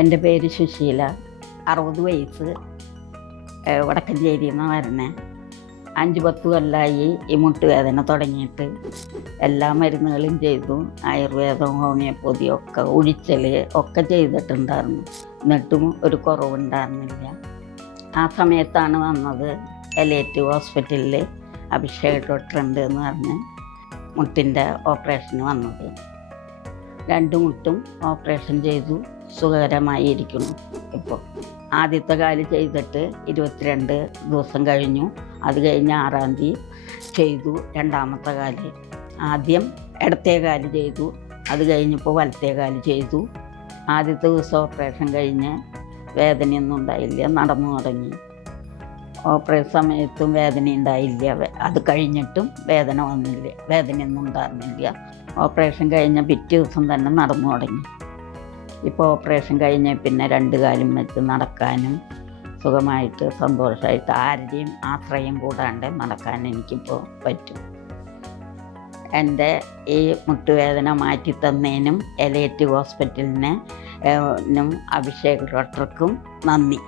എൻ്റെ പേര് സുശീല, 60 വയസ്സ്, വടക്കഞ്ചേരിയിൽ നിന്ന് വരണേ. 5-10 കൊല്ലമായി ഈ മുട്ടുവേദന തുടങ്ങിയിട്ട്. എല്ലാ മരുന്നുകളും ചെയ്തു, ആയുർവേദം, ഹോമിയോപ്പതി ഒക്കെ, ഉഴിച്ചൽ ഒക്കെ ചെയ്തിട്ടുണ്ടായിരുന്നു. എന്നിട്ടും ഒരു കുറവുണ്ടായിരുന്നില്ല. ആ സമയത്താണ് വന്നത് എലൈറ്റ് ഹോസ്പിറ്റലിൽ അഭിഷേക് ഡോക്ടർ ഉണ്ട് എന്ന് പറഞ്ഞ് മുട്ടിൻ്റെ ഓപ്പറേഷന് വന്നത്. 2 മുട്ടും ഓപ്പറേഷൻ ചെയ്തു, സുഖകരമായിരിക്കുന്നു. ഇപ്പോൾ ആദ്യത്തെ കാല് ചെയ്തിട്ട് 22 ദിവസം കഴിഞ്ഞു. അത് കഴിഞ്ഞ് 6-ാം തീയതി ചെയ്തു രണ്ടാമത്തെ കാല്. ആദ്യം ഇടത്തേ കാല് ചെയ്തു, അത് കഴിഞ്ഞപ്പോൾ വലത്തേ കാല് ചെയ്തു. ആദ്യത്തെ ദിവസം ഓപ്പറേഷൻ കഴിഞ്ഞ് വേദനയൊന്നും ഉണ്ടായില്ല, നടന്നു തുടങ്ങി. ഓപ്പറേഷൻ സമയത്തും വേദന ഉണ്ടായില്ല, അത് കഴിഞ്ഞിട്ടും വേദന വന്നില്ല, വേദനയൊന്നും ഉണ്ടായിരുന്നില്ല. ഓപ്പറേഷൻ കഴിഞ്ഞ പിറ്റേ ദിവസം തന്നെ നടന്നു തുടങ്ങി. ഇപ്പോൾ ഓപ്പറേഷൻ കഴിഞ്ഞ് പിന്നെ 2 കാലും വെച്ച് നടക്കാനും സുഖമായിട്ട് സന്തോഷമായിട്ട് ആരുടെയും ആശ്രയം കൂടാണ്ട് നടക്കാൻ എനിക്കിപ്പോൾ പറ്റും. എൻ്റെ ഈ മുട്ടുവേദന മാറ്റിത്തന്നതിനും എലൈറ്റ് ഹോസ്പിറ്റലിനും അഭിഷേക് ഡോക്ടർക്കും നന്ദി.